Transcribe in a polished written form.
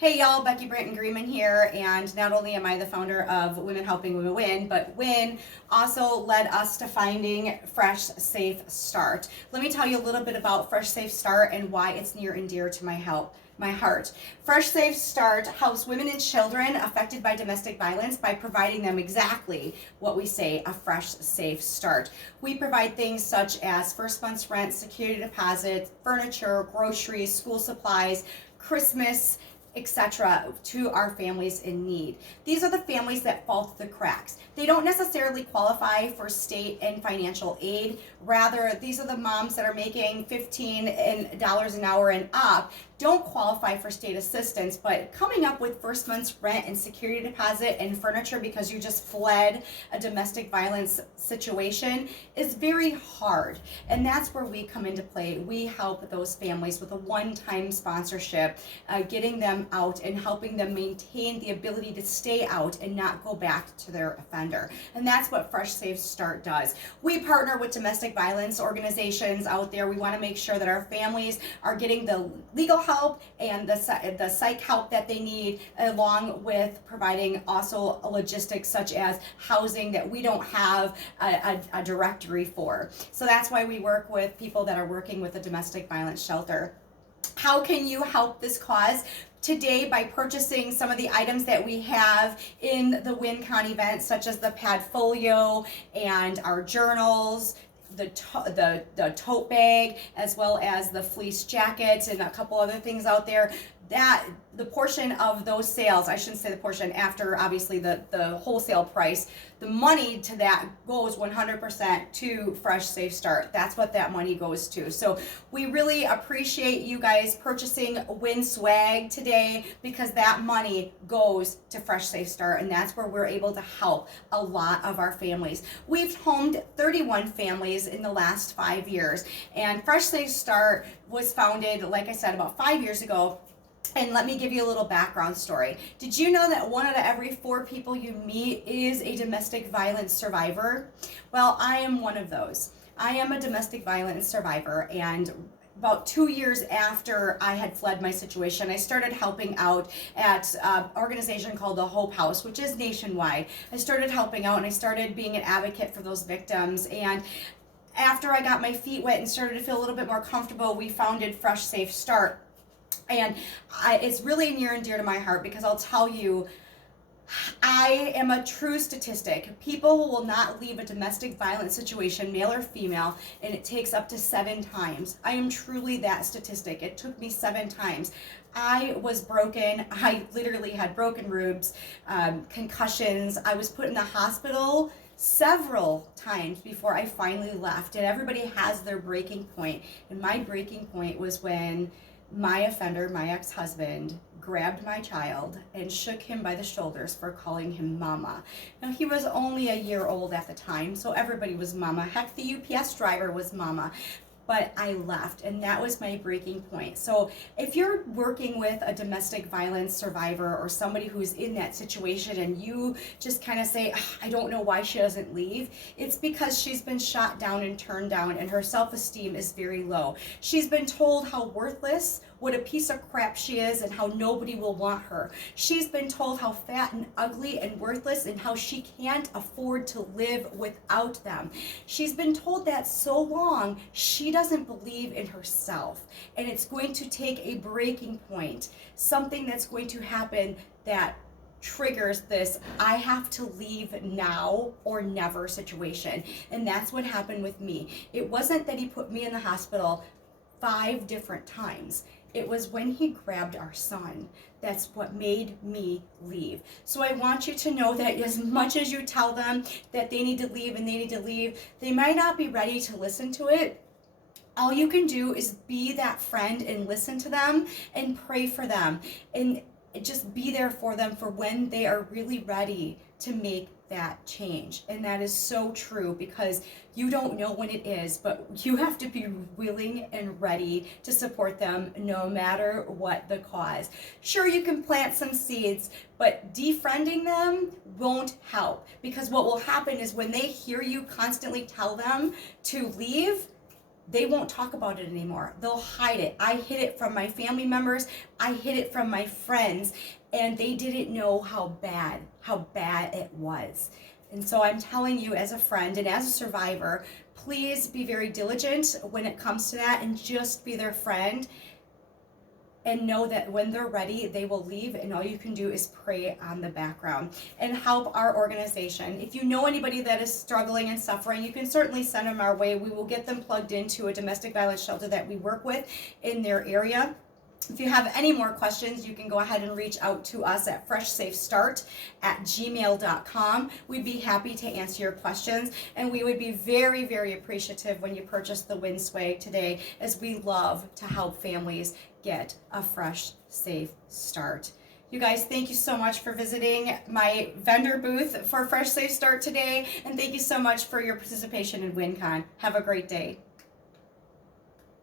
Hey y'all, Becky Branton Greenman here, and not only am I the founder of Women Helping Women Win, but Win also led us to finding Fresh Safe Start. Let me tell you a little bit about Fresh Safe Start and why it's near and dear to my heart. Fresh Safe Start helps women and children affected by domestic violence by providing them exactly what we say, a fresh, safe start. We provide things such as first month's rent, security deposit, furniture, groceries, school supplies, Christmas, etc. to our families in need. These are the families that fall through the cracks. They don't necessarily qualify for state and financial aid. Rather, these are the moms that are making $15 an hour and up, don't qualify for state assistance, but coming up with first month's rent and security deposit and furniture because you just fled a domestic violence situation is very hard. And that's where we come into play. We help those families with a one-time sponsorship, getting them out and helping them maintain the ability to stay out and not go back to their offender. And that's what Fresh Safe Start does. We partner with domestic violence organizations out there. We want to make sure that our families are getting the legal help and the psych help that they need, along with providing also logistics such as housing that we don't have a directory for. So that's why we work with people that are working with a domestic violence shelter. How can you help this cause? Today, by purchasing some of the items that we have in the WINNcon event, such as the Padfolio and our journals, the tote bag, as well as the fleece jackets and a couple other things out there, that the portion of those sales, I shouldn't say the portion, after obviously the wholesale price, the money to that goes 100% to Fresh Safe Start. That's what that money goes to. So we really appreciate you guys purchasing Win swag today, because that money goes to Fresh Safe Start, and that's where we're able to help a lot of our families. We've homed 31 families in the last 5 years, and Fresh Safe Start was founded, like I said, about 5 years ago. And let me give you a little background story. Did you know that 1 out of every 4 people you meet is a domestic violence survivor? Well, I am one of those. I am a domestic violence survivor, and about 2 years after I had fled my situation, I started helping out at an organization called the Hope House, which is nationwide. I started helping out and I started being an advocate for those victims. And after I got my feet wet and started to feel a little bit more comfortable, we founded Fresh Safe Start. And it's really near and dear to my heart, because I'll tell you, I am a true statistic. People will not leave a domestic violence situation, male or female, and it takes up to 7 times. I am truly that statistic. It took me 7 times. I was broken. I literally had broken ribs, concussions. I was put in the hospital several times before I finally left. And everybody has their breaking point. And my breaking point was when my offender, my ex-husband, grabbed my child and shook him by the shoulders for calling him mama. Now, he was only a year old at the time, so everybody was mama. Heck, the UPS driver was mama. But I left, and that was my breaking point. So if you're working with a domestic violence survivor or somebody who's in that situation and you just kind of say, I don't know why she doesn't leave, it's because she's been shot down and turned down, and her self-esteem is very low. She's been told how worthless, what a piece of crap she is, and how nobody will want her. She's been told how fat and ugly and worthless, and how she can't afford to live without them. She's been told that so long, she doesn't believe in herself. And it's going to take a breaking point, something that's going to happen that triggers this I have to leave now or never situation. And that's what happened with me. It wasn't that he put me in the hospital 5 different times. It was when he grabbed our son. That's what made me leave. So I want you to know that as much as you tell them that they need to leave and they need to leave, they might not be ready to listen to it. All you can do is be that friend and listen to them and pray for them and just be there for them for when they are really ready to make that change. And that is so true, because you don't know when it is, but you have to be willing and ready to support them no matter what the cause. Sure, you can plant some seeds, but defriending them won't help, because what will happen is when they hear you constantly tell them to leave, they won't talk about it anymore. They'll hide it. I hid it from my family members. I hid it from my friends, and they didn't know how bad it was. And so I'm telling you, as a friend and as a survivor, please be very diligent when it comes to that, and just be their friend, and know that when they're ready, they will leave, and all you can do is pray on the background and help our organization. If you know anybody that is struggling and suffering, you can certainly send them our way. We will get them plugged into a domestic violence shelter that we work with in their area. If you have any more questions, you can go ahead and reach out to us at freshsafestart@gmail.com. We'd be happy to answer your questions, and we would be very, very appreciative when you purchase the WIN swag today, as we love to help families get a fresh, safe start. You guys, thank you so much for visiting my vendor booth for Fresh Safe Start today, and thank you so much for your participation in WINNcon. Have a great day.